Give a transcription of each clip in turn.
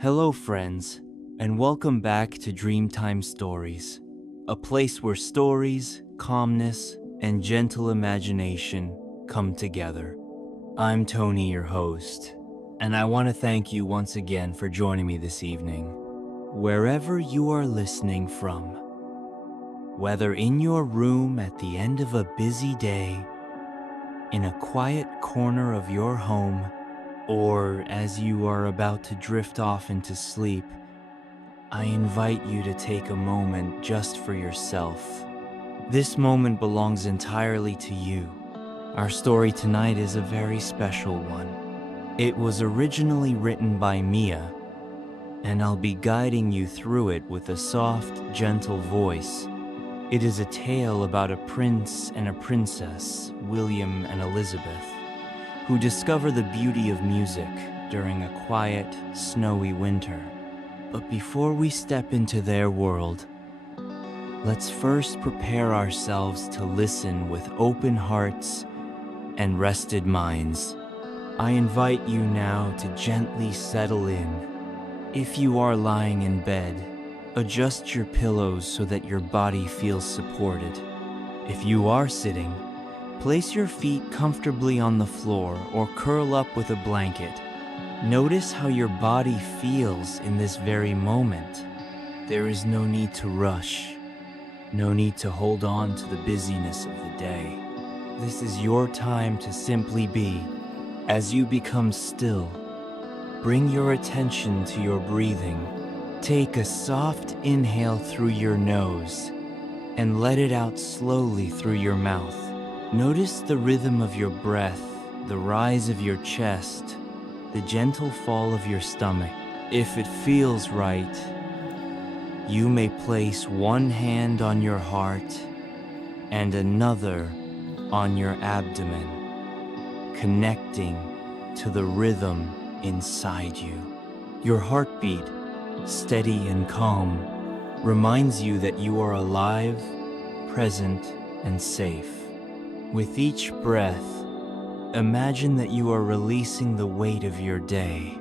Hello, friends, and welcome back to Dreamtime Stories, a place where stories, calmness, and gentle imagination come together. I'm Tony, your host, and I want to thank you once again for joining me this evening. Wherever you are listening from, whether in your room at the end of a busy day, in a quiet corner of your home, or as you are about to drift off into sleep, I invite you to take a moment just for yourself. This moment belongs entirely to you. Our story tonight is a very special one. It was originally written by Mia, and I'll be guiding you through it with a soft, gentle voice. It is a tale about a prince and a princess, William and Elizabeth, who discover the beauty of music during a quiet, snowy winter. But before we step into their world, let's first prepare ourselves to listen with open hearts and rested minds. I invite you now to gently settle in. If you are lying in bed, adjust your pillows so that your body feels supported. If you are sitting, place your feet comfortably on the floor or curl up with a blanket. Notice how your body feels in this very moment. There is no need to rush, no need to hold on to the busyness of the day. This is your time to simply be. As you become still, bring your attention to your breathing. Take a soft inhale through your nose and let it out slowly through your mouth. Notice the rhythm of your breath, the rise of your chest, the gentle fall of your stomach. If it feels right, you may place one hand on your heart and another on your abdomen, connecting to the rhythm inside you. Your heartbeat, steady and calm, reminds you that you are alive, present, and safe. With each breath, imagine that you are releasing the weight of your day.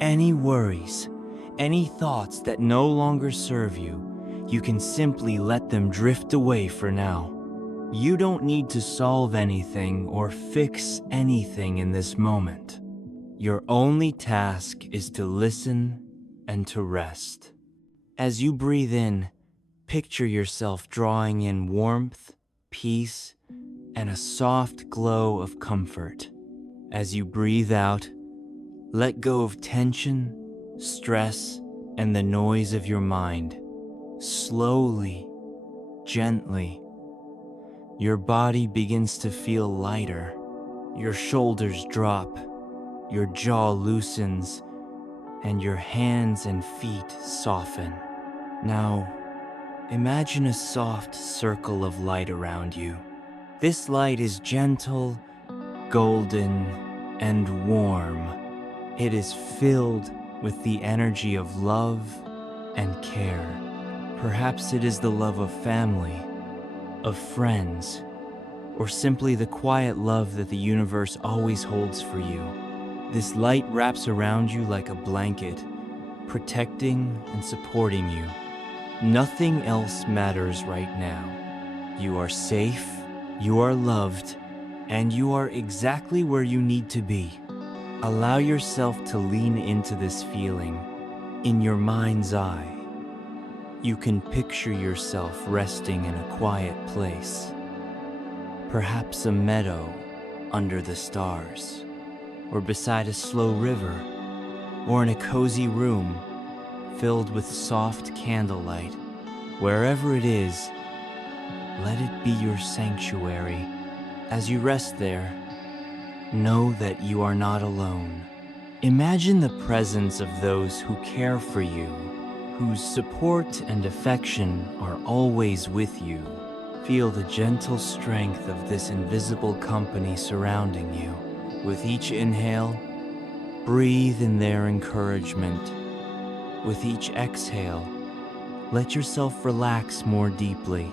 Any worries, any thoughts that no longer serve you, you can simply let them drift away for now. You don't need to solve anything or fix anything in this moment. Your only task is to listen and to rest. As you breathe in, picture yourself drawing in warmth, peace, and a soft glow of comfort. As you breathe out, let go of tension, stress, and the noise of your mind. Slowly, gently, your body begins to feel lighter. Your shoulders drop, your jaw loosens, and your hands and feet soften. Now, imagine a soft circle of light around you. This light is gentle, golden, and warm. It is filled with the energy of love and care. Perhaps it is the love of family, of friends, or simply the quiet love that the universe always holds for you. This light wraps around you like a blanket, protecting and supporting you. Nothing else matters right now. You are safe, you are loved, and you are exactly where you need to be. Allow yourself to lean into this feeling. In your mind's eye, you can picture yourself resting in a quiet place. Perhaps a meadow under the stars, or beside a slow river, or in a cozy room filled with soft candlelight. Wherever it is, let it be your sanctuary. As you rest there, know that you are not alone. Imagine the presence of those who care for you, whose support and affection are always with you. Feel the gentle strength of this invisible company surrounding you. With each inhale, breathe in their encouragement. With each exhale, let yourself relax more deeply.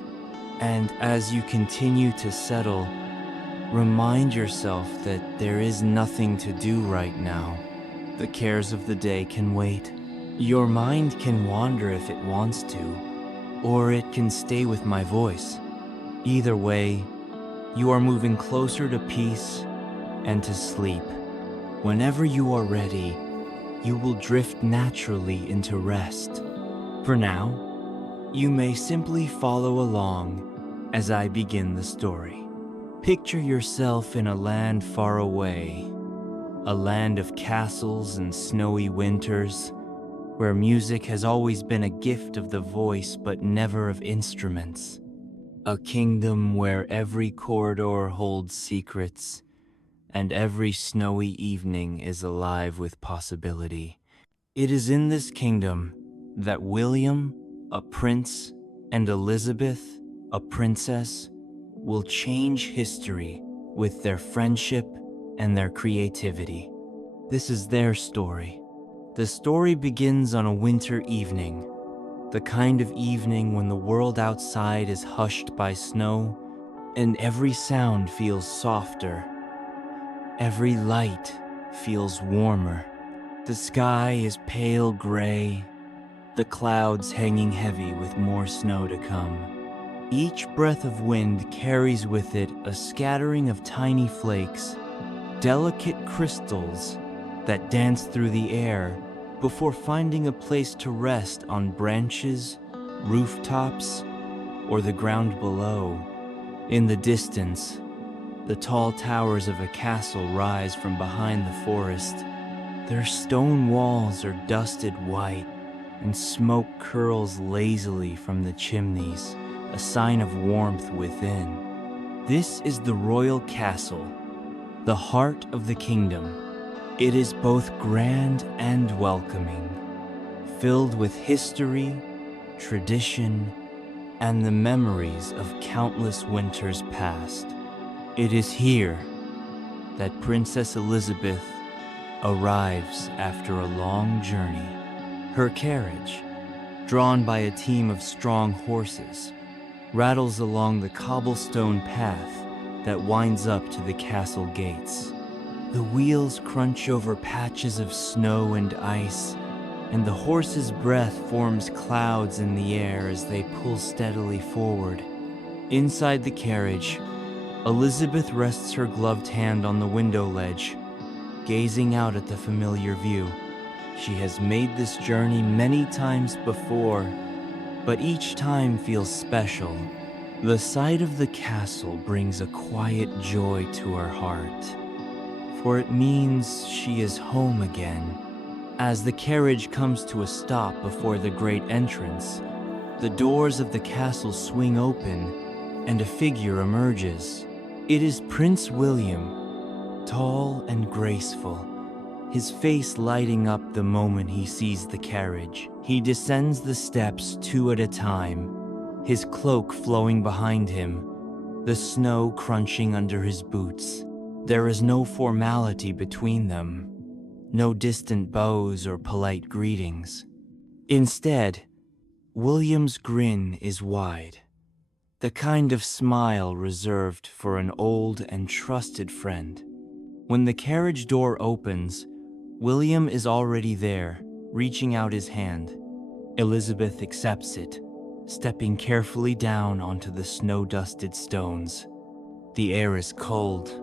And as you continue to settle, remind yourself that there is nothing to do right now. The cares of the day can wait. Your mind can wander if it wants to, or it can stay with my voice. Either way, you are moving closer to peace and to sleep. Whenever you are ready, you will drift naturally into rest. For now, you may simply follow along as I begin the story. Picture yourself in a land far away, a land of castles and snowy winters, where music has always been a gift of the voice but never of instruments. A kingdom where every corridor holds secrets, and every snowy evening is alive with possibility. It is in this kingdom that William, a prince, and Elizabeth, a princess, will change history with their friendship and their creativity. This is their story. The story begins on a winter evening, the kind of evening when the world outside is hushed by snow and every sound feels softer. Every light feels warmer. The sky is pale gray, the clouds hanging heavy with more snow to come. Each breath of wind carries with it a scattering of tiny flakes, delicate crystals that dance through the air before finding a place to rest on branches, rooftops, or the ground below. In the distance, the tall towers of a castle rise from behind the forest. Their stone walls are dusted white, and smoke curls lazily from the chimneys, a sign of warmth within. This is the royal castle, the heart of the kingdom. It is both grand and welcoming, filled with history, tradition, and the memories of countless winters past. It is here that Princess Elizabeth arrives after a long journey. Her carriage, drawn by a team of strong horses, rattles along the cobblestone path that winds up to the castle gates. The wheels crunch over patches of snow and ice, and the horse's breath forms clouds in the air as they pull steadily forward. Inside the carriage, Elizabeth rests her gloved hand on the window ledge, gazing out at the familiar view. She has made this journey many times before, but each time feels special. The sight of the castle brings a quiet joy to her heart, for it means she is home again. As the carriage comes to a stop before the great entrance, the doors of the castle swing open and a figure emerges. It is Prince William, tall and graceful, his face lighting up the moment he sees the carriage. He descends the steps 2 at a time, his cloak flowing behind him, the snow crunching under his boots. There is no formality between them, no distant bows or polite greetings. Instead, William's grin is wide, the kind of smile reserved for an old and trusted friend. When the carriage door opens, William is already there, reaching out his hand. Elizabeth accepts it, stepping carefully down onto the snow-dusted stones. The air is cold,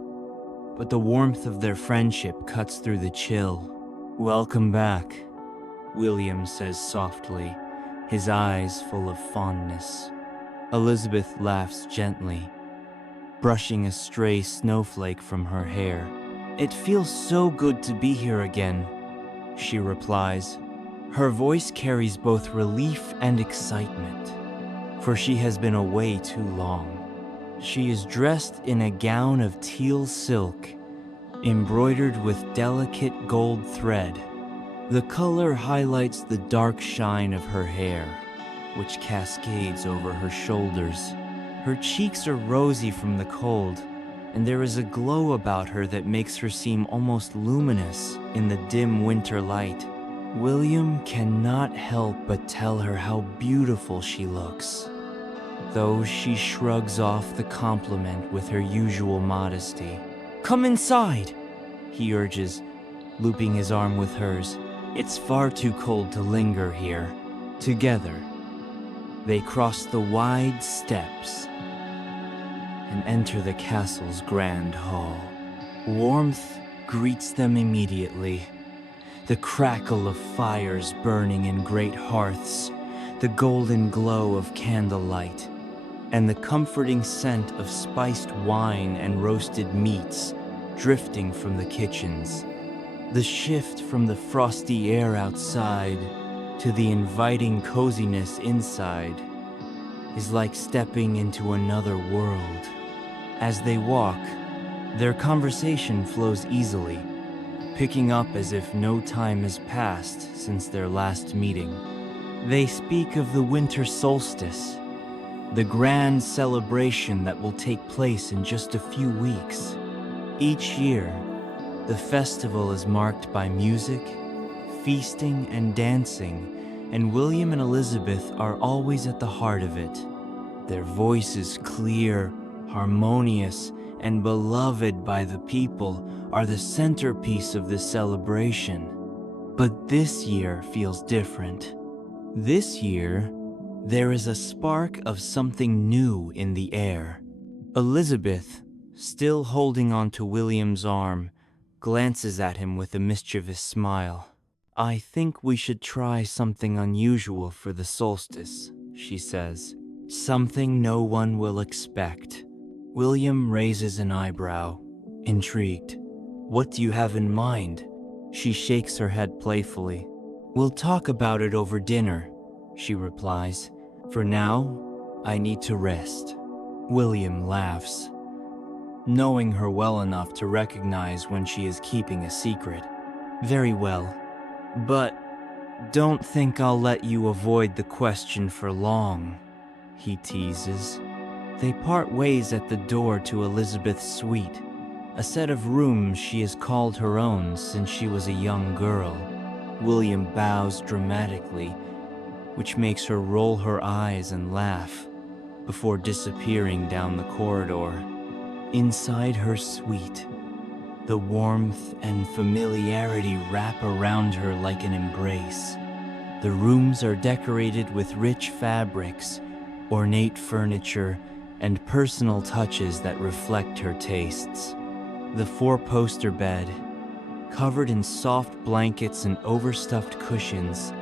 but the warmth of their friendship cuts through the chill. "Welcome back," William says softly, his eyes full of fondness. Elizabeth laughs gently, brushing a stray snowflake from her hair. "It feels so good to be here again," she replies. Her voice carries both relief and excitement, for she has been away too long. She is dressed in a gown of teal silk, embroidered with delicate gold thread. The color highlights the dark shine of her hair, which cascades over her shoulders. Her cheeks are rosy from the cold, and there is a glow about her that makes her seem almost luminous in the dim winter light. William cannot help but tell her how beautiful she looks, though she shrugs off the compliment with her usual modesty. "Come inside," he urges, looping his arm with hers. It's far too cold to linger here. Together, they cross the wide steps and enter the castle's grand hall. Warmth greets them immediately. The crackle of fires burning in great hearths, the golden glow of candlelight, and the comforting scent of spiced wine and roasted meats drifting from the kitchens. The shift from the frosty air outside to the inviting coziness inside is like stepping into another world. As they walk, their conversation flows easily, picking up as if no time has passed since their last meeting. They speak of the winter solstice, the grand celebration that will take place in just a few weeks. Each year, the festival is marked by music, feasting, and dancing, and William and Elizabeth are always at the heart of it. Their voices clear, harmonious, and beloved by the people are the centerpiece of this celebration. But this year feels different. This year, there is a spark of something new in the air. Elizabeth, still holding on to William's arm, glances at him with a mischievous smile. "I think we should try something unusual for the solstice," she says. "Something no one will expect." William raises an eyebrow, intrigued. "What do you have in mind?" She shakes her head playfully. "We'll talk about it over dinner," she replies. "For now, I need to rest." William laughs, knowing her well enough to recognize when she is keeping a secret. "Very well, but don't think I'll let you avoid the question for long," he teases. They part ways at the door to Elizabeth's suite, a set of rooms she has called her own since she was a young girl. William bows dramatically, which makes her roll her eyes and laugh, before disappearing down the corridor. Inside her suite, the warmth and familiarity wrap around her like an embrace. The rooms are decorated with rich fabrics, ornate furniture, and personal touches that reflect her tastes. The four-poster bed, covered in soft blankets and overstuffed cushions,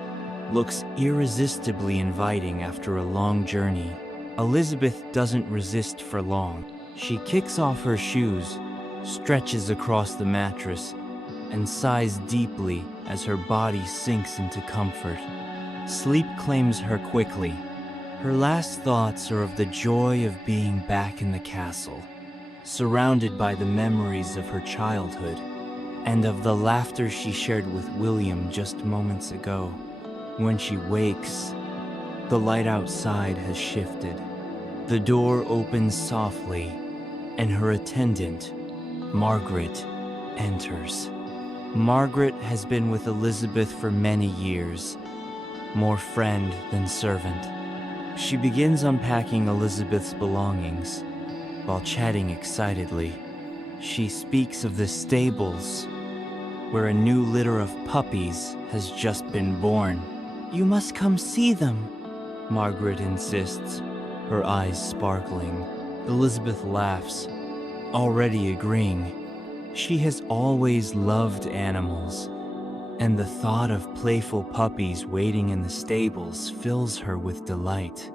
looks irresistibly inviting after a long journey. Elizabeth doesn't resist for long. She kicks off her shoes, stretches across the mattress, and sighs deeply as her body sinks into comfort. Sleep claims her quickly. Her last thoughts are of the joy of being back in the castle, surrounded by the memories of her childhood, and of the laughter she shared with William just moments ago. When she wakes, the light outside has shifted. The door opens softly, and her attendant, Margaret, enters. Margaret has been with Elizabeth for many years, more friend than servant. She begins unpacking Elizabeth's belongings while chatting excitedly. She speaks of the stables, where a new litter of puppies has just been born. "You must come see them," Margaret insists, her eyes sparkling. Elizabeth laughs, already agreeing. She has always loved animals, and the thought of playful puppies waiting in the stables fills her with delight.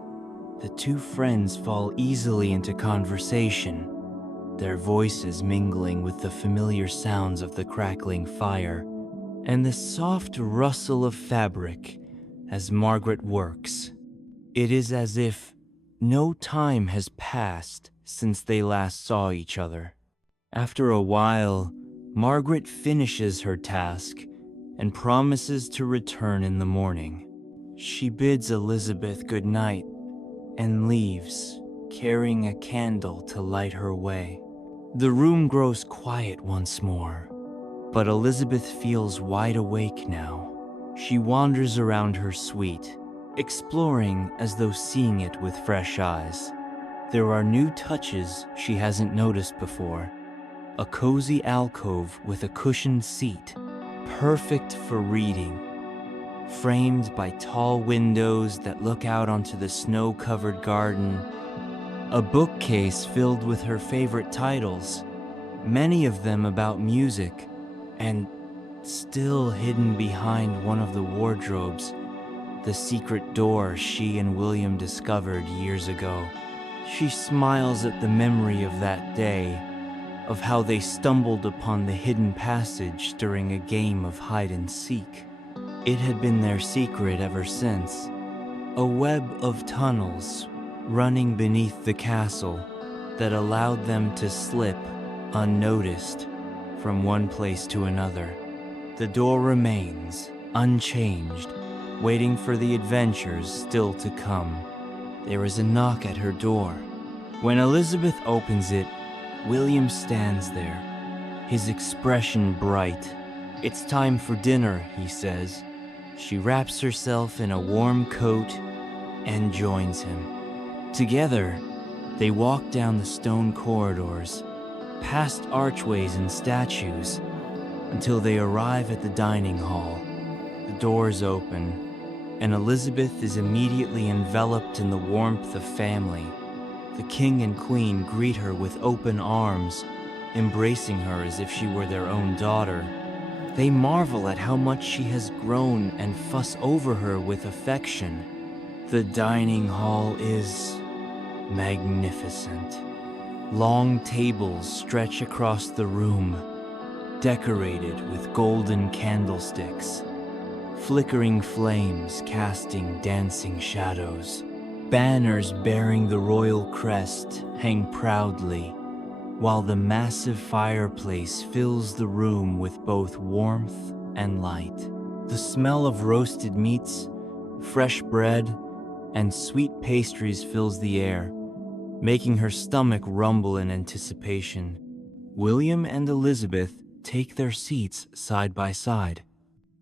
The two friends fall easily into conversation, their voices mingling with the familiar sounds of the crackling fire and the soft rustle of fabric as Margaret works. It is as if no time has passed since they last saw each other. After a while, Margaret finishes her task and promises to return in the morning. She bids Elizabeth good night and leaves, carrying a candle to light her way. The room grows quiet once more, but Elizabeth feels wide awake now. She wanders around her suite, exploring as though seeing it with fresh eyes. There are new touches she hasn't noticed before. A cozy alcove with a cushioned seat, perfect for reading, framed by tall windows that look out onto the snow-covered garden, a bookcase filled with her favorite titles, many of them about music, and still hidden behind one of the wardrobes, the secret door she and William discovered years ago. She smiles at the memory of that day, of how they stumbled upon the hidden passage during a game of hide-and-seek. It had been their secret ever since, a web of tunnels running beneath the castle that allowed them to slip unnoticed from one place to another. The door remains unchanged, waiting for the adventures still to come. There is a knock at her door. When Elizabeth opens it, William stands there, his expression bright. "It's time for dinner," he says. She wraps herself in a warm coat and joins him. Together, they walk down the stone corridors, past archways and statues, until they arrive at the dining hall. The doors open, and Elizabeth is immediately enveloped in the warmth of family. The king and queen greet her with open arms, embracing her as if she were their own daughter. They marvel at how much she has grown and fuss over her with affection. The dining hall is magnificent. Long tables stretch across the room, decorated with golden candlesticks, flickering flames casting dancing shadows. Banners bearing the royal crest hang proudly, while the massive fireplace fills the room with both warmth and light. The smell of roasted meats, fresh bread, and sweet pastries fills the air, making her stomach rumble in anticipation. William and Elizabeth take their seats side by side.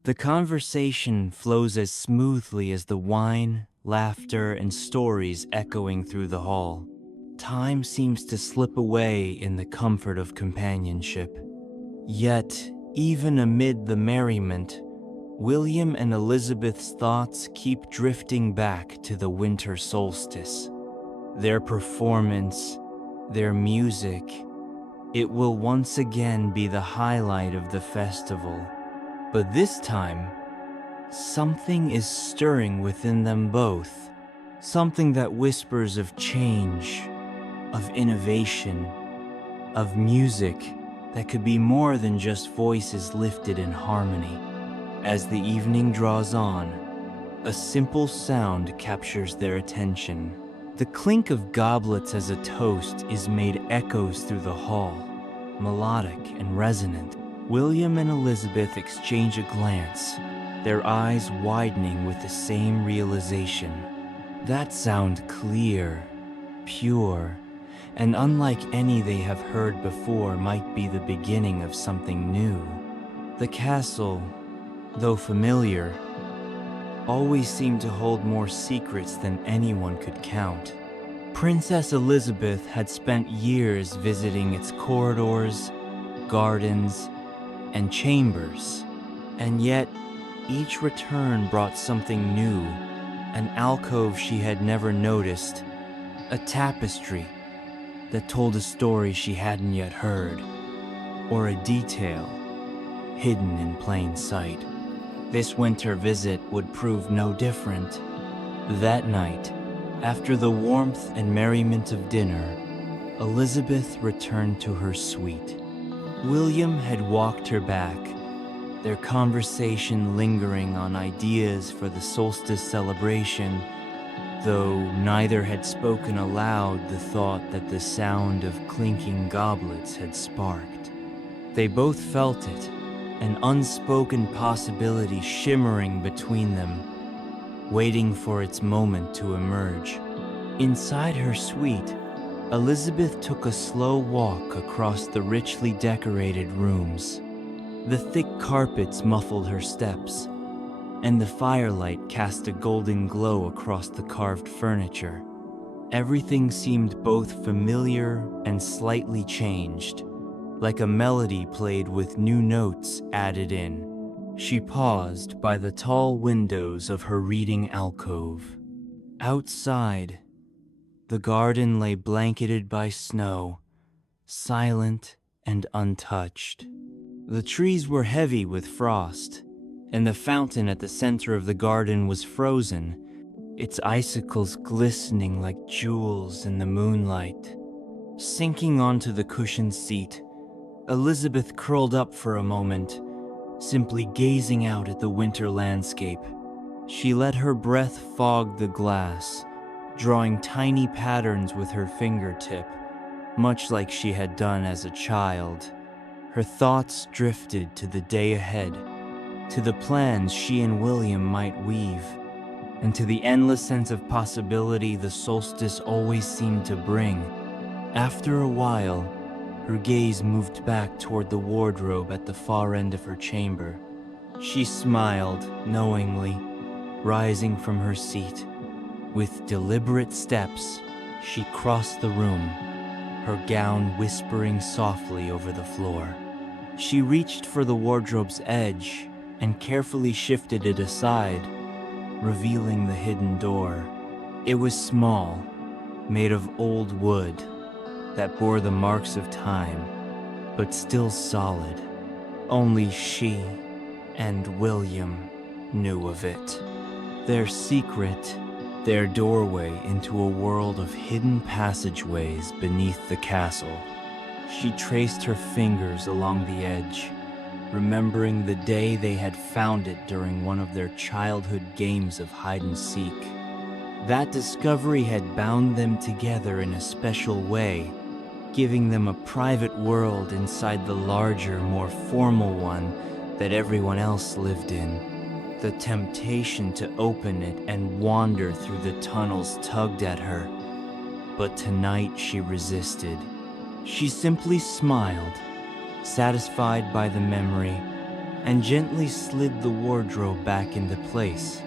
The conversation flows as smoothly as the wine, laughter, and stories echoing through the hall. Time seems to slip away in the comfort of companionship. Yet, even amid the merriment, William and Elizabeth's thoughts keep drifting back to the winter solstice. Their performance, their music, it will once again be the highlight of the festival. But this time, something is stirring within them both. Something that whispers of change, of innovation, of music that could be more than just voices lifted in harmony. As the evening draws on, a simple sound captures their attention. The clink of goblets as a toast is made echoes through the hall, melodic and resonant. William and Elizabeth exchange a glance, their eyes widening with the same realization. That sound clear, pure, and unlike any they have heard before might be the beginning of something new. The castle, though familiar, always seemed to hold more secrets than anyone could count. Princess Elizabeth had spent years visiting its corridors, gardens, and chambers, and yet each return brought something new, an alcove she had never noticed, a tapestry that told a story she hadn't yet heard, or a detail hidden in plain sight. This winter visit would prove no different. That night, after the warmth and merriment of dinner, Elizabeth returned to her suite. William had walked her back, their conversation lingering on ideas for the solstice celebration, though neither had spoken aloud the thought that the sound of clinking goblets had sparked. They both felt it, an unspoken possibility shimmering between them, waiting for its moment to emerge. Inside her suite, Elizabeth took a slow walk across the richly decorated rooms. The thick carpets muffled her steps, and the firelight cast a golden glow across the carved furniture. Everything seemed both familiar and slightly changed, like a melody played with new notes added in. She paused by the tall windows of her reading alcove. Outside, the garden lay blanketed by snow, silent and untouched. The trees were heavy with frost, and the fountain at the center of the garden was frozen, its icicles glistening like jewels in the moonlight. Sinking onto the cushioned seat, Elizabeth curled up for a moment, simply gazing out at the winter landscape. She let her breath fog the glass, drawing tiny patterns with her fingertip, much like she had done as a child. Her thoughts drifted to the day ahead, to the plans she and William might weave, and to the endless sense of possibility the solstice always seemed to bring. After a while, her gaze moved back toward the wardrobe at the far end of her chamber. She smiled knowingly, rising from her seat. With deliberate steps, she crossed the room, her gown whispering softly over the floor. She reached for the wardrobe's edge and carefully shifted it aside, revealing the hidden door. It was small, made of old wood that bore the marks of time, but still solid. Only she and William knew of it. Their secret, their doorway into a world of hidden passageways beneath the castle. She traced her fingers along the edge, remembering the day they had found it during one of their childhood games of hide-and-seek. That discovery had bound them together in a special way, giving them a private world inside the larger, more formal one that everyone else lived in. The temptation to open it and wander through the tunnels tugged at her, but tonight she resisted. She simply smiled, satisfied by the memory, and gently slid the wardrobe back into place.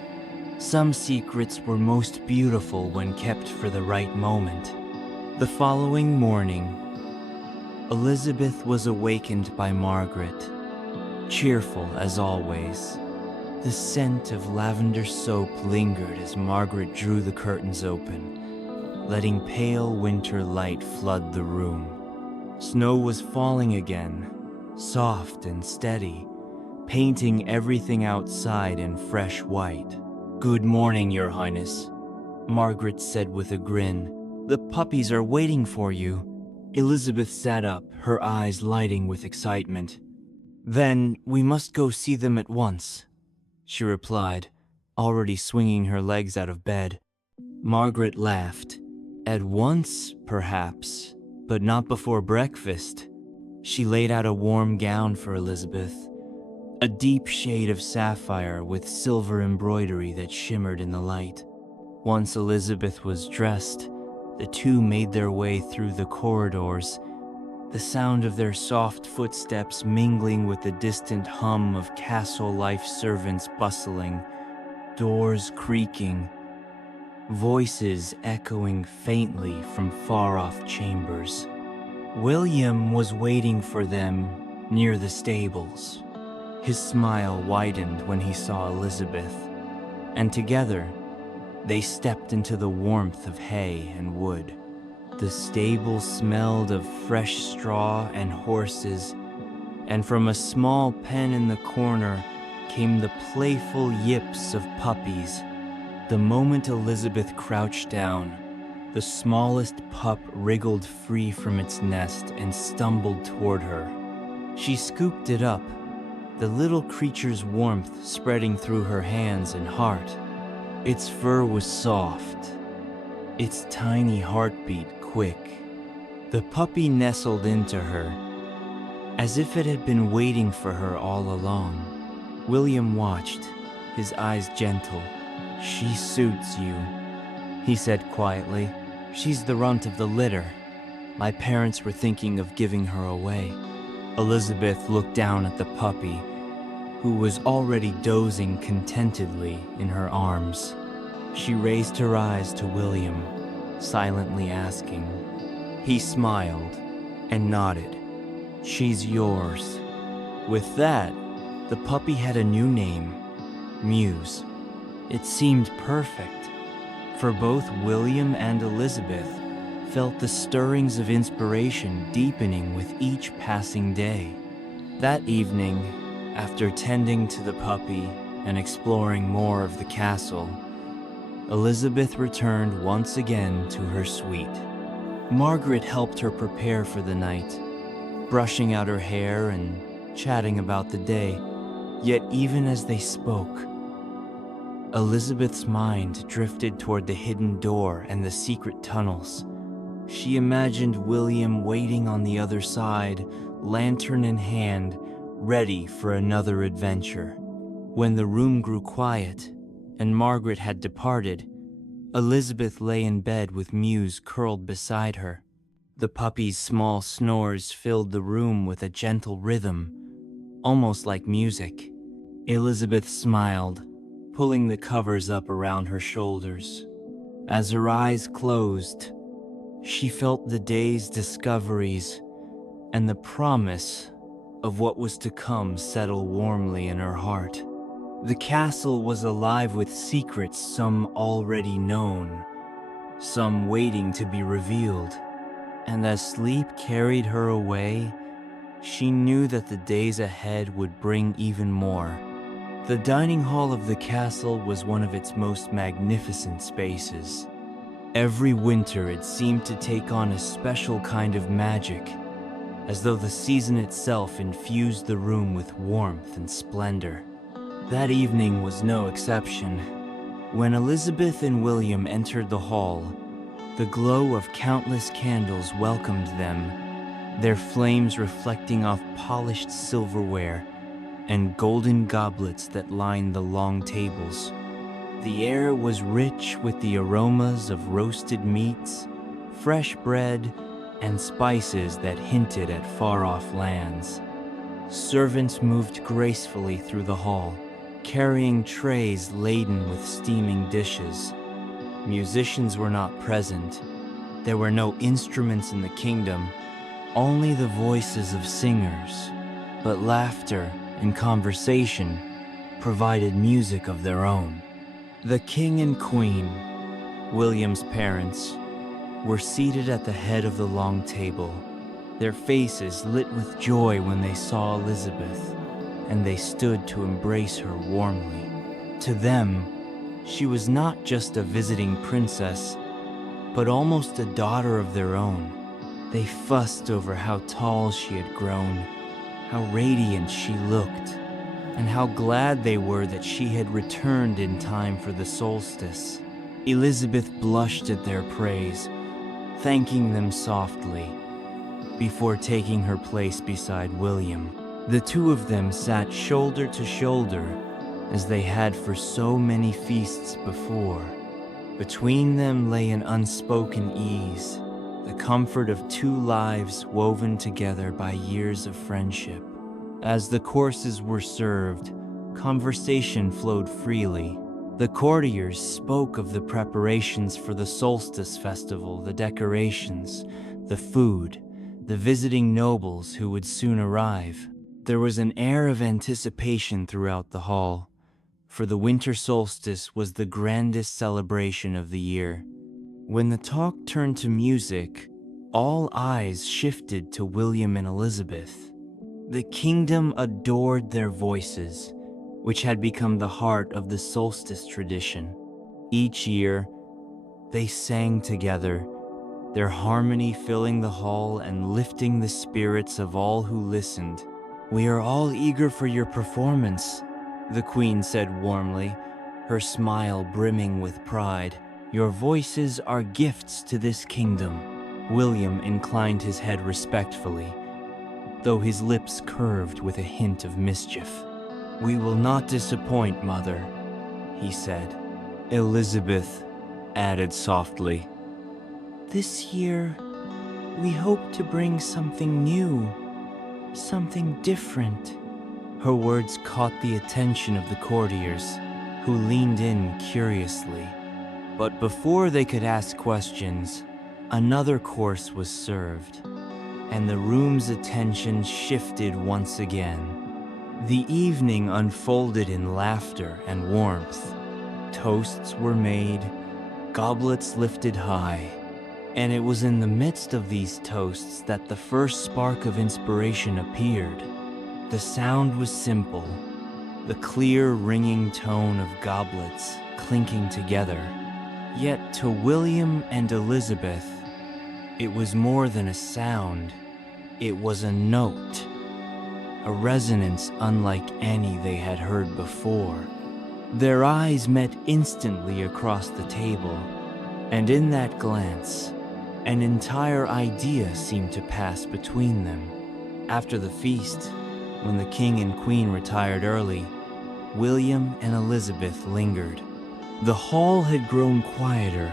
Some secrets were most beautiful when kept for the right moment. The following morning, Elizabeth was awakened by Margaret, cheerful as always. The scent of lavender soap lingered as Margaret drew the curtains open, letting pale winter light flood the room. Snow was falling again, soft and steady, painting everything outside in fresh white. "Good morning, Your Highness," Margaret said with a grin. "The puppies are waiting for you." Elizabeth sat up, her eyes lighting with excitement. "Then we must go see them at once," she replied, already swinging her legs out of bed. Margaret laughed. "At once, perhaps, but not before breakfast." She laid out a warm gown for Elizabeth, a deep shade of sapphire with silver embroidery that shimmered in the light. Once Elizabeth was dressed, the two made their way through the corridors, the sound of their soft footsteps mingling with the distant hum of castle-life servants bustling, doors creaking, voices echoing faintly from far-off chambers. William was waiting for them near the stables. His smile widened when he saw Elizabeth, and together they stepped into the warmth of hay and wood. The stable smelled of fresh straw and horses, and from a small pen in the corner came the playful yips of puppies. The moment Elizabeth crouched down, the smallest pup wriggled free from its nest and stumbled toward her. She scooped it up, the little creature's warmth spreading through her hands and heart. Its fur was soft, its tiny heartbeat quick. The puppy nestled into her, as if it had been waiting for her all along. William watched, his eyes gentle. "She suits you," he said quietly. "She's the runt of the litter. My parents were thinking of giving her away." Elizabeth looked down at the puppy, who was already dozing contentedly in her arms. She raised her eyes to William, silently asking. He smiled and nodded. "She's yours." With that, The puppy had a new name, Muse. It seemed perfect, for both William and Elizabeth felt the stirrings of inspiration deepening with each passing day. That evening, after tending to the puppy and exploring more of the castle, Elizabeth returned once again to her suite. Margaret helped her prepare for the night, brushing out her hair and chatting about the day. Yet even as they spoke, Elizabeth's mind drifted toward the hidden door and the secret tunnels. She imagined William waiting on the other side, lantern in hand, ready for another adventure. When the room grew quiet and Margaret had departed, Elizabeth lay in bed with Muse curled beside her. The puppy's small snores filled the room with a gentle rhythm, almost like music. Elizabeth smiled, pulling the covers up around her shoulders. As her eyes closed, she felt the day's discoveries and the promise of what was to come settle warmly in her heart. The castle was alive with secrets, some already known, some waiting to be revealed. And as sleep carried her away, she knew that the days ahead would bring even more. The dining hall of the castle was one of its most magnificent spaces. Every winter it seemed to take on a special kind of magic, as though the season itself infused the room with warmth and splendor. That evening was no exception. When Elizabeth and William entered the hall, the glow of countless candles welcomed them, their flames reflecting off polished silverware and golden goblets that lined the long tables. The air was rich with the aromas of roasted meats, fresh bread, and spices that hinted at far-off lands. Servants moved gracefully through the hall, carrying trays laden with steaming dishes. Musicians were not present. There were no instruments in the kingdom, only the voices of singers. But laughter and conversation provided music of their own. The king and queen, William's parents, were seated at the head of the long table, their faces lit with joy when they saw Elizabeth, and they stood to embrace her warmly. To them, she was not just a visiting princess, but almost a daughter of their own. They fussed over how tall she had grown, how radiant she looked, and how glad they were that she had returned in time for the solstice. Elizabeth blushed at their praise, thanking them softly, before taking her place beside William. The two of them sat shoulder to shoulder, as they had for so many feasts before. Between them lay an unspoken ease, the comfort of two lives woven together by years of friendship. As the courses were served, conversation flowed freely. The courtiers spoke of the preparations for the solstice festival, the decorations, the food, the visiting nobles who would soon arrive. There was an air of anticipation throughout the hall, for the winter solstice was the grandest celebration of the year. When the talk turned to music, all eyes shifted to William and Elizabeth. The kingdom adored their voices, which had become the heart of the solstice tradition. Each year, they sang together, their harmony filling the hall and lifting the spirits of all who listened. "We are all eager for your performance," the queen said warmly, her smile brimming with pride. "Your voices are gifts to this kingdom." William inclined his head respectfully, though his lips curved with a hint of mischief. "We will not disappoint, mother," he said. Elizabeth added softly, "This year, we hope to bring something new, something different." Her words caught the attention of the courtiers, who leaned in curiously. But before they could ask questions, another course was served, and the room's attention shifted once again. The evening unfolded in laughter and warmth. Toasts were made, goblets lifted high, and it was in the midst of these toasts that the first spark of inspiration appeared. The sound was simple, the clear ringing tone of goblets clinking together. Yet to William and Elizabeth, it was more than a sound. It was a note, a resonance unlike any they had heard before. Their eyes met instantly across the table, and in that glance, an entire idea seemed to pass between them. After the feast, when the king and queen retired early, William and Elizabeth lingered. The hall had grown quieter,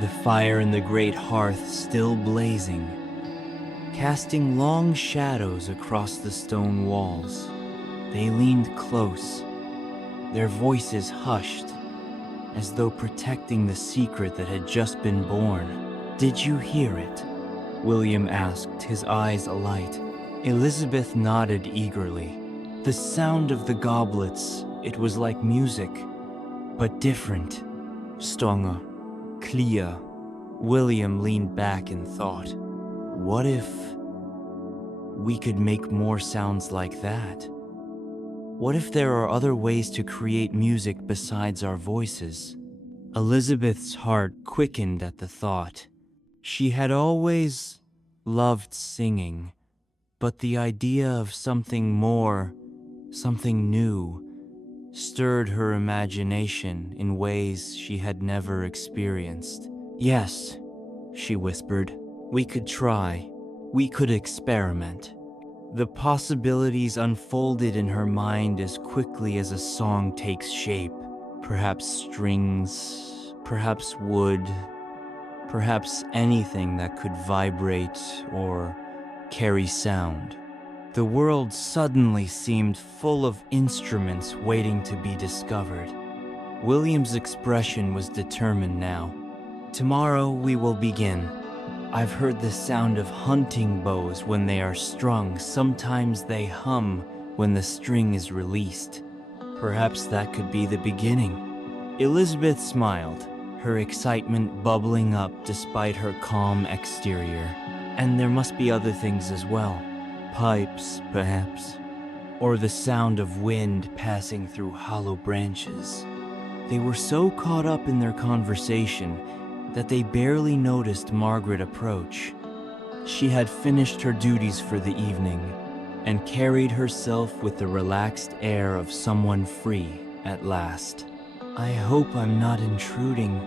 the fire in the great hearth still blazing, casting long shadows across the stone walls. They leaned close, their voices hushed, as though protecting the secret that had just been born. "Did you hear it?" William asked, his eyes alight. Elizabeth nodded eagerly. The sound of the goblets, it was like music, but different. Stronger, clear. William leaned back in thought. What if we could make more sounds like that? What if there are other ways to create music besides our voices? Elizabeth's heart quickened at the thought. She had always loved singing, but the idea of something more, something new, stirred her imagination in ways she had never experienced. "Yes," she whispered, "we could try. We could experiment." The possibilities unfolded in her mind as quickly as a song takes shape. Perhaps strings, perhaps wood, perhaps anything that could vibrate or carry sound. The world suddenly seemed full of instruments waiting to be discovered. William's expression was determined now. "Tomorrow we will begin. I've heard the sound of hunting bows when they are strung. Sometimes they hum when the string is released. Perhaps that could be the beginning." Elizabeth smiled, her excitement bubbling up despite her calm exterior. "And there must be other things as well. Pipes, perhaps, or the sound of wind passing through hollow branches." They were so caught up in their conversation that they barely noticed Margaret approach. She had finished her duties for the evening and carried herself with the relaxed air of someone free at last. "I hope I'm not intruding,"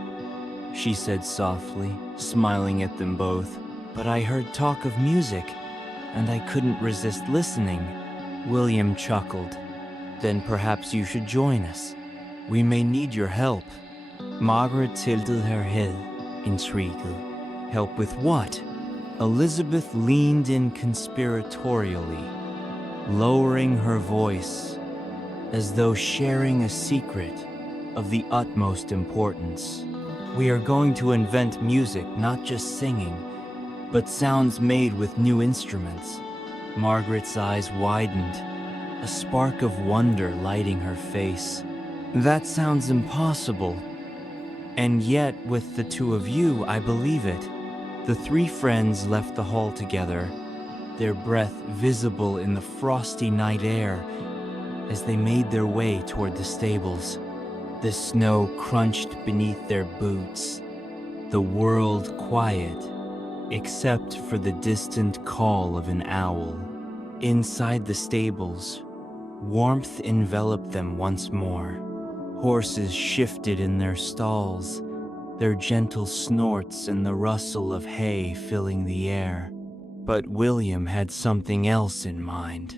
she said softly, smiling at them both. "But I heard talk of music, and I couldn't resist listening." William chuckled. "Then perhaps you should join us. We may need your help." Margaret tilted her head, intrigued. "Help with what?" Elizabeth leaned in conspiratorially, lowering her voice as though sharing a secret of the utmost importance. "We are going to invent music, not just singing, but sounds made with new instruments." Margaret's eyes widened, a spark of wonder lighting her face. "That sounds impossible. And yet, with the two of you, I believe it." The three friends left the hall together, their breath visible in the frosty night air as they made their way toward the stables. The snow crunched beneath their boots, the world quiet, except for the distant call of an owl. Inside the stables, warmth enveloped them once more. Horses shifted in their stalls, their gentle snorts and the rustle of hay filling the air. But William had something else in mind.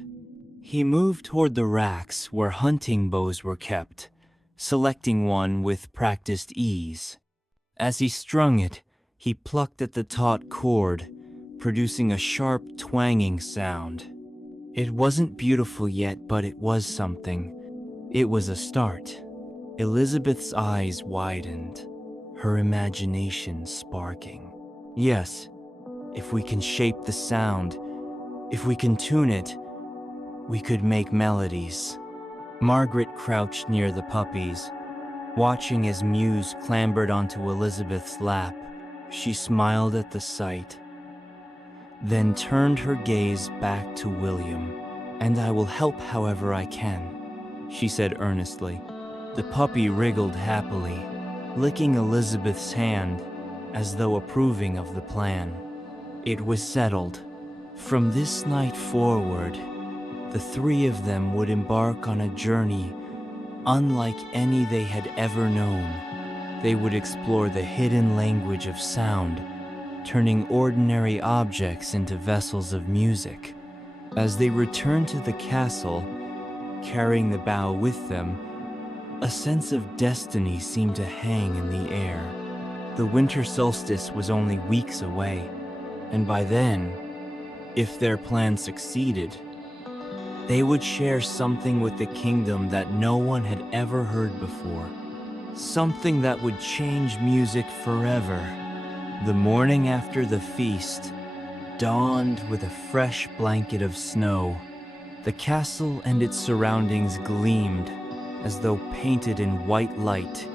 He moved toward the racks where hunting bows were kept, selecting one with practiced ease. As he strung it, he plucked at the taut cord, producing a sharp twanging sound. It wasn't beautiful yet, but it was something. It was a start. Elizabeth's eyes widened, her imagination sparking. "Yes, if we can shape the sound, if we can tune it, We could make melodies. Margaret crouched near the puppies, watching as Muse clambered onto Elizabeth's lap. She smiled at the sight, then turned her gaze back to William. "And I will help however I can," she said earnestly. The puppy wriggled happily, licking Elizabeth's hand as though approving of the plan. It was settled. From this night forward, the three of them would embark on a journey unlike any they had ever known. They would explore the hidden language of sound, turning ordinary objects into vessels of music. As they returned to the castle, carrying the bough with them, a sense of destiny seemed to hang in the air. The winter solstice was only weeks away, and by then, if their plan succeeded, they would share something with the kingdom that no one had ever heard before. Something that would change music forever. The morning after the feast dawned with a fresh blanket of snow. The castle and its surroundings gleamed as though painted in white light,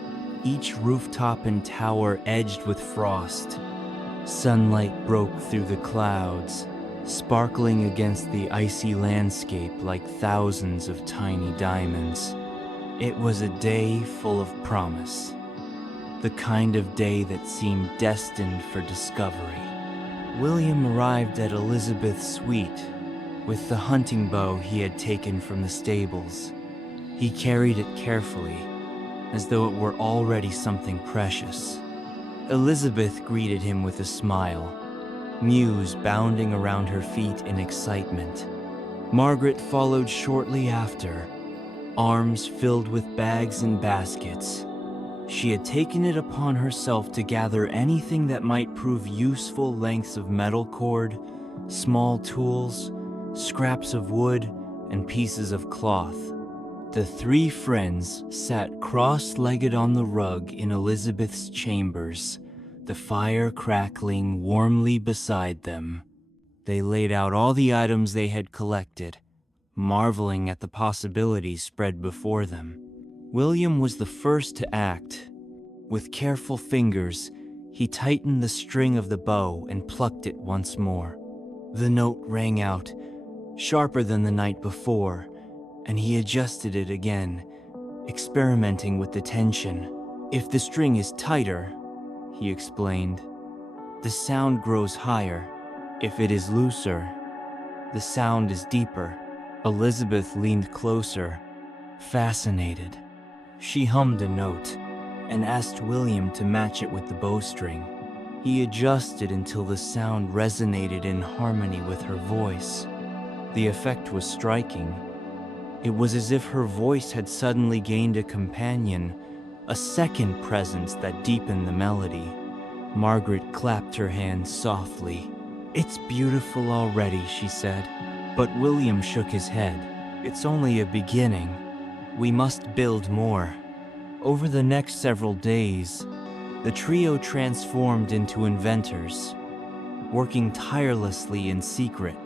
each rooftop and tower edged with frost. Sunlight broke through the clouds, sparkling against the icy landscape like thousands of tiny diamonds. It was a day full of promise, the kind of day that seemed destined for discovery. William arrived at Elizabeth's suite with the hunting bow he had taken from the stables. He carried it carefully, as though it were already something precious. Elizabeth greeted him with a smile, Muse bounding around her feet in excitement. Margaret followed shortly after, arms filled with bags and baskets. She had taken it upon herself to gather anything that might prove useful: lengths of metal cord, small tools, scraps of wood, and pieces of cloth. The three friends sat cross-legged on the rug in Elizabeth's chambers, the fire crackling warmly beside them. They laid out all the items they had collected, marveling at the possibilities spread before them. William was the first to act. With careful fingers, he tightened the string of the bow and plucked it once more. The note rang out, sharper than the night before, and he adjusted it again, experimenting with the tension. "If the string is tighter," he explained, "the sound grows higher. If it is looser, the sound is deeper." Elizabeth leaned closer, fascinated. She hummed a note and asked William to match it with the bowstring. He adjusted until the sound resonated in harmony with her voice. The effect was striking. It was as if her voice had suddenly gained a companion, a second presence that deepened the melody. Margaret clapped her hands softly. "It's beautiful already," she said. But William shook his head. "It's only a beginning. We must build more." Over the next several days, the trio transformed into inventors, working tirelessly in secret.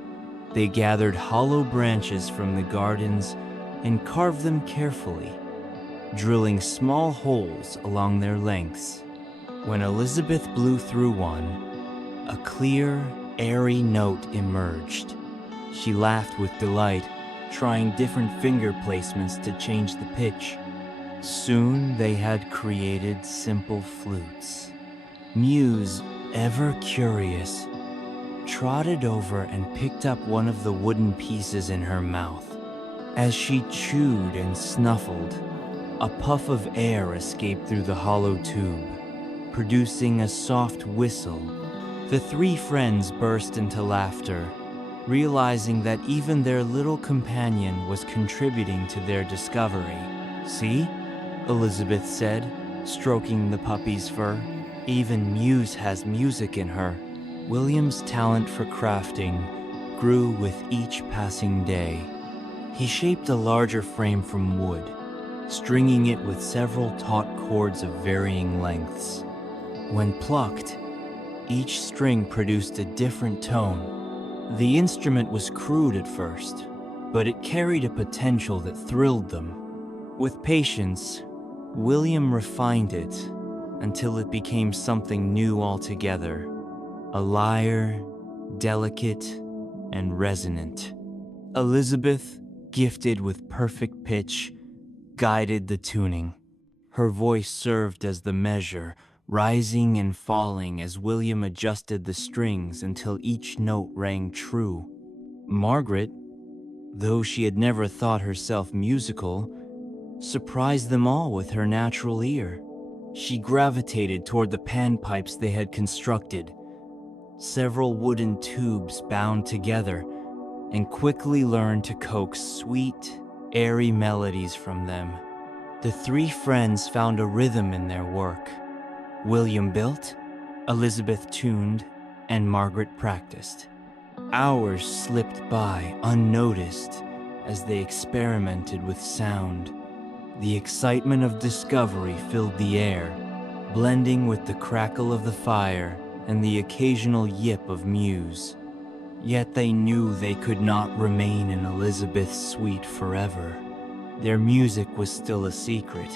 They gathered hollow branches from the gardens and carved them carefully, drilling small holes along their lengths. When Elizabeth blew through one, a clear, airy note emerged. She laughed with delight, trying different finger placements to change the pitch. Soon they had created simple flutes. Muse, ever curious, trotted over and picked up one of the wooden pieces in her mouth. As she chewed and snuffled, a puff of air escaped through the hollow tube, producing a soft whistle. The three friends burst into laughter, realizing that even their little companion was contributing to their discovery. "See?" Elizabeth said, stroking the puppy's fur. "Even Muse has music in her." William's talent for crafting grew with each passing day. He shaped a larger frame from wood, stringing it with several taut cords of varying lengths. When plucked, each string produced a different tone. The instrument was crude at first, but it carried a potential that thrilled them. With patience, William refined it until it became something new altogether, a lyre, delicate and resonant. Elizabeth, gifted with perfect pitch, guided the tuning. Her voice served as the measure, rising and falling as William adjusted the strings until each note rang true. Margaret, though she had never thought herself musical, surprised them all with her natural ear. She gravitated toward the panpipes they had constructed, several wooden tubes bound together, and quickly learned to coax sweet, airy melodies from them. The three friends found a rhythm in their work. William built, Elizabeth tuned, and Margaret practiced. Hours slipped by unnoticed as they experimented with sound. The excitement of discovery filled the air, blending with the crackle of the fire and the occasional yip of Muse. Yet they knew they could not remain in Elizabeth's suite forever. Their music was still a secret,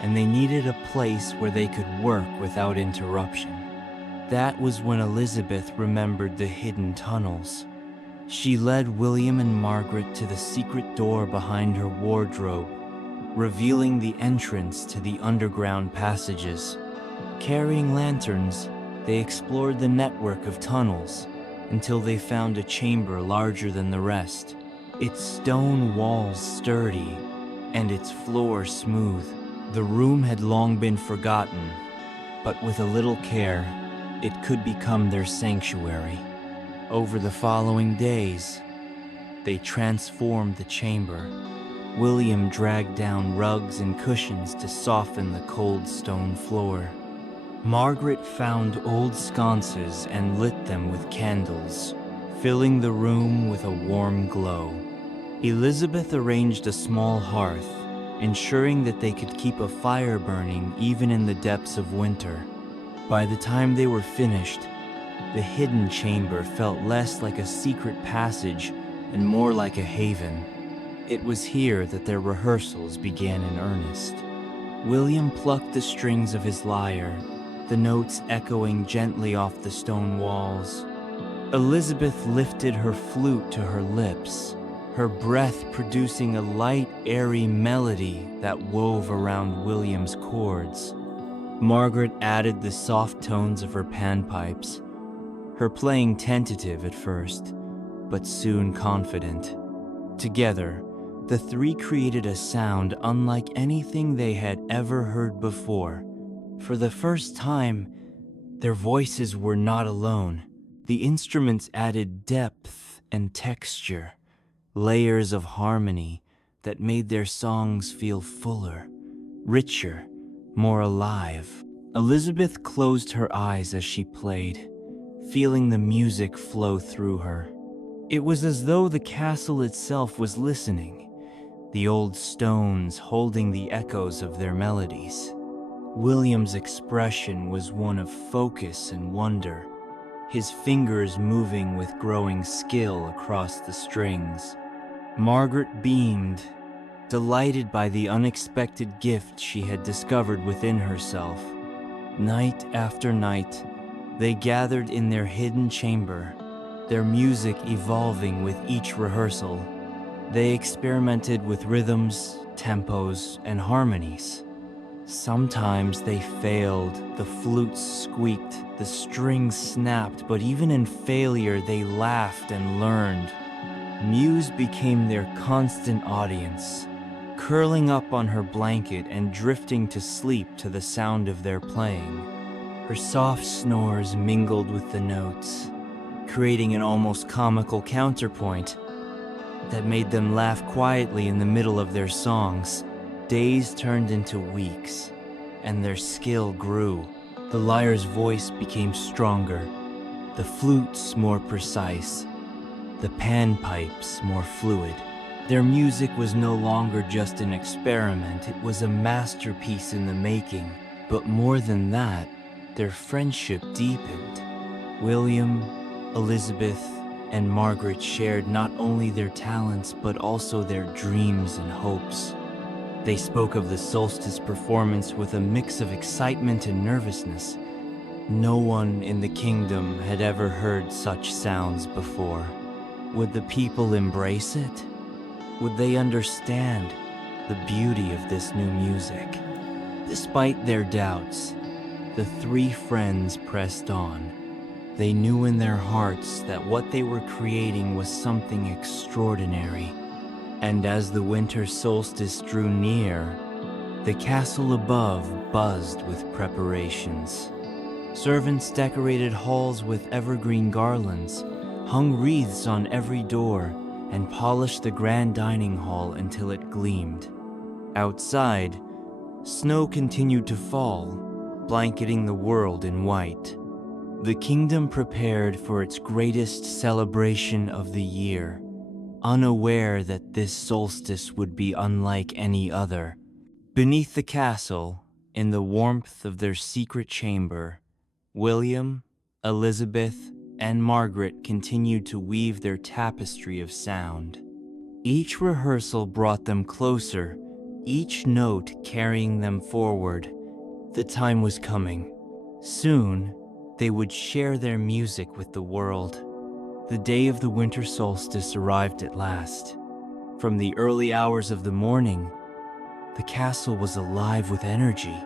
and they needed a place where they could work without interruption. That was when Elizabeth remembered the hidden tunnels. She led William and Margaret to the secret door behind her wardrobe, revealing the entrance to the underground passages. Carrying lanterns, they explored the network of tunnels until they found a chamber larger than the rest, its stone walls sturdy and its floor smooth. The room had long been forgotten, but with a little care, it could become their sanctuary. Over the following days, they transformed the chamber. William dragged down rugs and cushions to soften the cold stone floor. Margaret found old sconces and lit them with candles, filling the room with a warm glow. Elizabeth arranged a small hearth, ensuring that they could keep a fire burning even in the depths of winter. By the time they were finished, the hidden chamber felt less like a secret passage and more like a haven. It was here that their rehearsals began in earnest. William plucked the strings of his lyre, the notes echoing gently off the stone walls. Elizabeth lifted her flute to her lips, her breath producing a light, airy melody that wove around William's chords. Margaret added the soft tones of her panpipes, her playing tentative at first, but soon confident. Together, the three created a sound unlike anything they had ever heard before. For the first time, their voices were not alone. The instruments added depth and texture, layers of harmony that made their songs feel fuller, richer, more alive. Elizabeth closed her eyes as she played, feeling the music flow through her. It was as though the castle itself was listening, the old stones holding the echoes of their melodies. William's expression was one of focus and wonder, his fingers moving with growing skill across the strings. Margaret beamed, delighted by the unexpected gift she had discovered within herself. Night after night, they gathered in their hidden chamber, their music evolving with each rehearsal. They experimented with rhythms, tempos, and harmonies. Sometimes they failed, the flutes squeaked, the strings snapped, but even in failure they laughed and learned. Muse became their constant audience, curling up on her blanket and drifting to sleep to the sound of their playing. Her soft snores mingled with the notes, creating an almost comical counterpoint that made them laugh quietly in the middle of their songs. Days turned into weeks, and their skill grew. The lyre's voice became stronger, the flutes more precise, the panpipes more fluid. Their music was no longer just an experiment, it was a masterpiece in the making. But more than that, their friendship deepened. William, Elizabeth, and Margaret shared not only their talents but also their dreams and hopes. They spoke of the solstice performance with a mix of excitement and nervousness. No one in the kingdom had ever heard such sounds before. Would the people embrace it? Would they understand the beauty of this new music? Despite their doubts, the three friends pressed on. They knew in their hearts that what they were creating was something extraordinary. And as the winter solstice drew near, the castle above buzzed with preparations. Servants decorated halls with evergreen garlands, hung wreaths on every door, and polished the grand dining hall until it gleamed. Outside, snow continued to fall, blanketing the world in white. The kingdom prepared for its greatest celebration of the year, unaware that this solstice would be unlike any other. Beneath the castle, in the warmth of their secret chamber, William, Elizabeth, and Margaret continued to weave their tapestry of sound. Each rehearsal brought them closer, each note carrying them forward. The time was coming. Soon, they would share their music with the world. The day of the winter solstice arrived at last. From the early hours of the morning, the castle was alive with energy.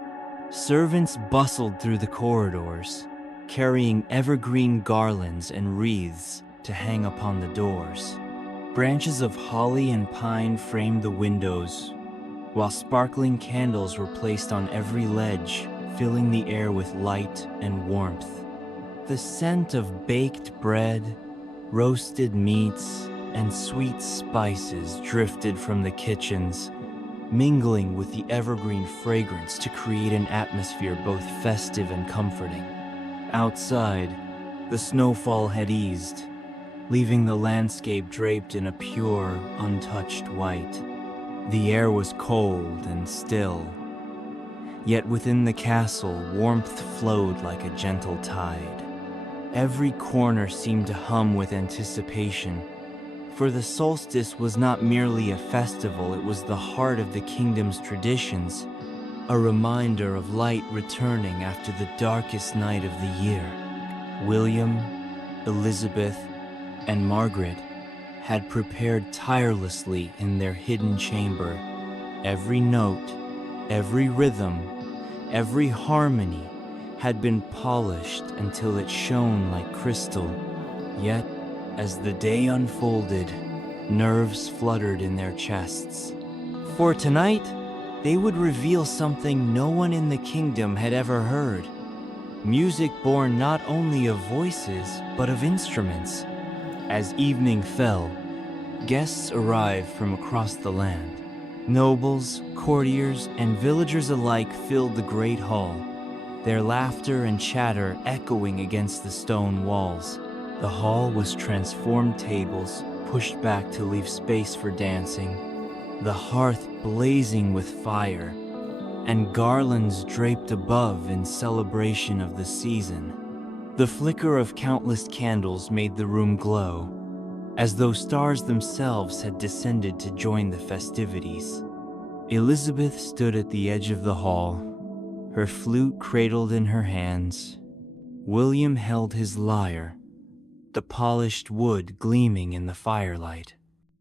Servants bustled through the corridors, carrying evergreen garlands and wreaths to hang upon the doors. Branches of holly and pine framed the windows, while sparkling candles were placed on every ledge, filling the air with light and warmth. The scent of baked bread, roasted meats, and sweet spices drifted from the kitchens, mingling with the evergreen fragrance to create an atmosphere both festive and comforting. Outside, the snowfall had eased, leaving the landscape draped in a pure, untouched white. The air was cold and still, yet within the castle, warmth flowed like a gentle tide. Every corner seemed to hum with anticipation, for the solstice was not merely a festival, it was the heart of the kingdom's traditions, a reminder of light returning after the darkest night of the year. William, Elizabeth, and Margaret had prepared tirelessly in their hidden chamber. Every note, every rhythm, every harmony had been polished until it shone like crystal. Yet, as the day unfolded, nerves fluttered in their chests. For tonight, they would reveal something no one in the kingdom had ever heard. Music born not only of voices, but of instruments. As evening fell, guests arrived from across the land. Nobles, courtiers, and villagers alike filled the great hall, their laughter and chatter echoing against the stone walls. The hall was transformed tables, pushed back to leave space for dancing, the hearth blazing with fire, and garlands draped above in celebration of the season. The flicker of countless candles made the room glow, as though stars themselves had descended to join the festivities. Elizabeth stood at the edge of the hall, her flute cradled in her hands. William held his lyre, the polished wood gleaming in the firelight.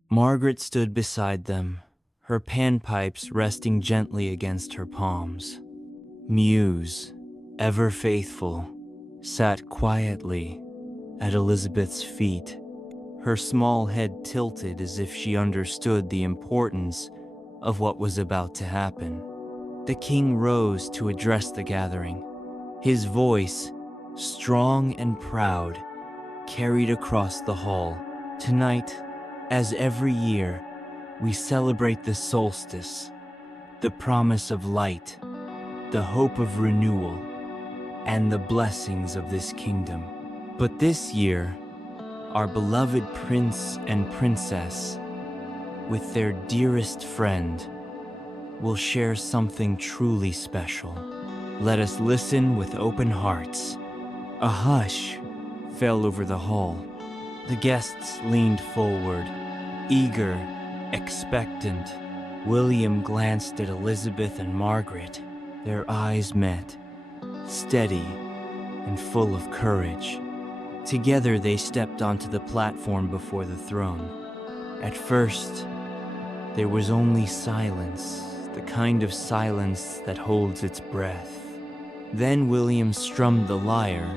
Margaret stood beside them, her panpipes resting gently against her palms. Muse, ever faithful, sat quietly at Elizabeth's feet, her small head tilted as if she understood the importance of what was about to happen. The king rose to address the gathering. His voice, strong and proud, carried across the hall. Tonight, as every year, we celebrate the solstice, the promise of light, the hope of renewal, and the blessings of this kingdom. But this year, our beloved prince and princess, with their dearest friend, will share something truly special. Let us listen with open hearts. A hush fell over the hall. The guests leaned forward, eager, expectant. William glanced at Elizabeth and Margaret. Their eyes met, steady and full of courage. Together they stepped onto the platform before the throne. At first, there was only silence, the kind of silence that holds its breath. Then William strummed the lyre,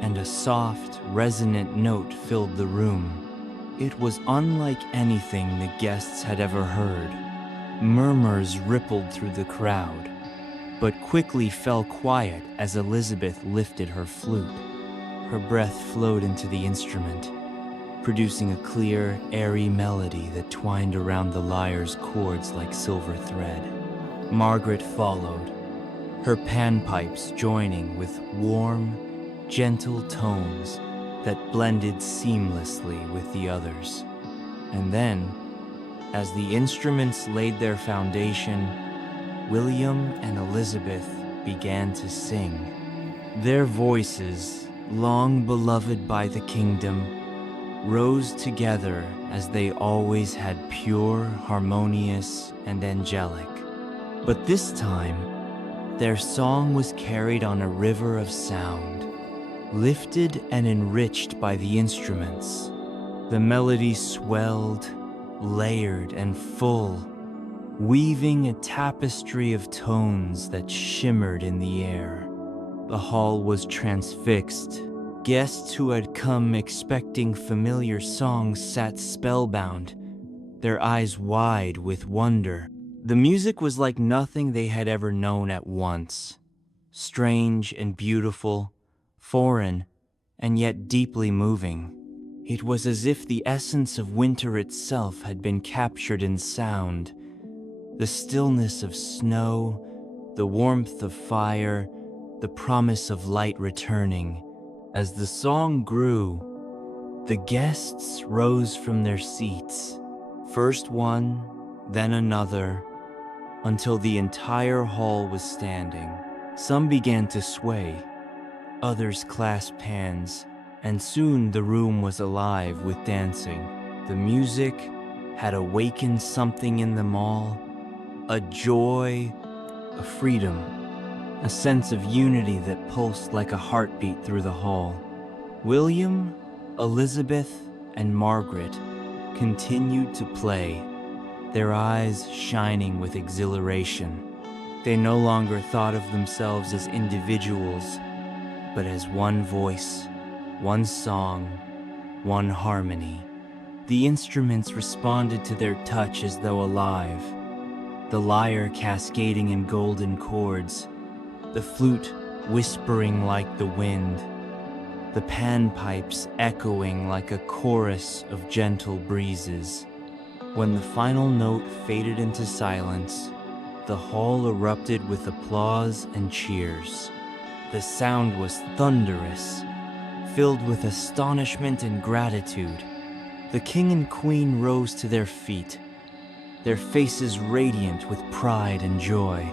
and a soft, resonant note filled the room. It was unlike anything the guests had ever heard. Murmurs rippled through the crowd, but quickly fell quiet as Elizabeth lifted her flute. Her breath flowed into the instrument, producing a clear, airy melody that twined around the lyre's chords like silver thread. Margaret followed, her panpipes joining with warm, gentle tones that blended seamlessly with the others. And then, as the instruments laid their foundation, William and Elizabeth began to sing. Their voices, long beloved by the kingdom, rose together as they always had, pure, harmonious, and angelic. But this time, their song was carried on a river of sound, lifted and enriched by the instruments. The melody swelled, layered, and full, weaving a tapestry of tones that shimmered in the air. The hall was transfixed. Guests who had come expecting familiar songs sat spellbound, their eyes wide with wonder. The music was like nothing they had ever known at once. Strange and beautiful, foreign, and yet deeply moving. It was as if the essence of winter itself had been captured in sound. The stillness of snow, the warmth of fire, the promise of light returning. As the song grew, the guests rose from their seats, first one, then another, until the entire hall was standing. Some began to sway, others clasped hands, and soon the room was alive with dancing. The music had awakened something in them all, a joy, a freedom, a sense of unity that pulsed like a heartbeat through the hall. William, Elizabeth, and Margaret continued to play, their eyes shining with exhilaration. They no longer thought of themselves as individuals, but as one voice, one song, one harmony. The instruments responded to their touch as though alive, the lyre cascading in golden chords, the flute whispering like the wind, the panpipes echoing like a chorus of gentle breezes. When the final note faded into silence, the hall erupted with applause and cheers. The sound was thunderous, filled with astonishment and gratitude. The king and queen rose to their feet, their faces radiant with pride and joy.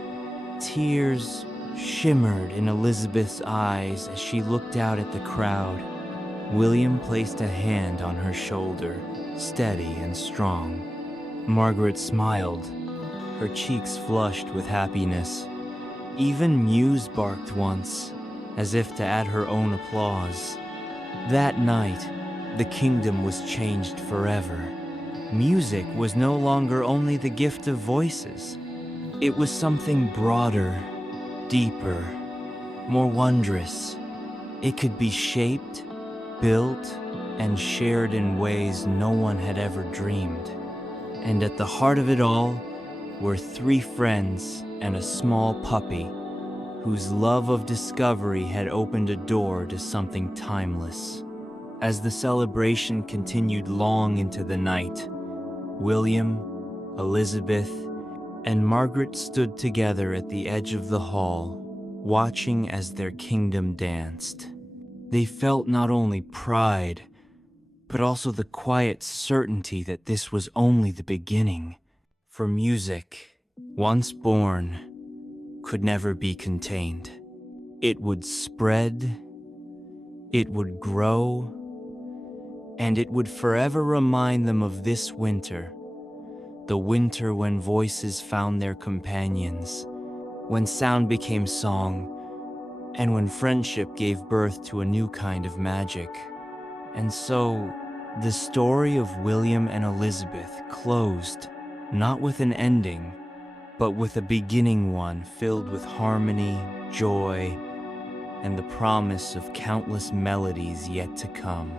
Tears shimmered in Elizabeth's eyes as she looked out at the crowd. William placed a hand on her shoulder, steady and strong. Margaret smiled, her cheeks flushed with happiness. Even Muse barked once, as if to add her own applause. That night, the kingdom was changed forever. Music was no longer only the gift of voices. It was something broader, deeper, more wondrous. It could be shaped, built, and shared in ways no one had ever dreamed. And at the heart of it all were three friends and a small puppy whose love of discovery had opened a door to something timeless. As the celebration continued long into the night, William, Elizabeth, and Margaret stood together at the edge of the hall, watching as their kingdom danced. They felt not only pride, but also the quiet certainty that this was only the beginning. For music, once born, could never be contained. It would spread, it would grow, and it would forever remind them of this winter, the winter when voices found their companions, when sound became song, and when friendship gave birth to a new kind of magic. And so, the story of William and Elizabeth closed, not with an ending, but with a beginning one filled with harmony, joy, and the promise of countless melodies yet to come.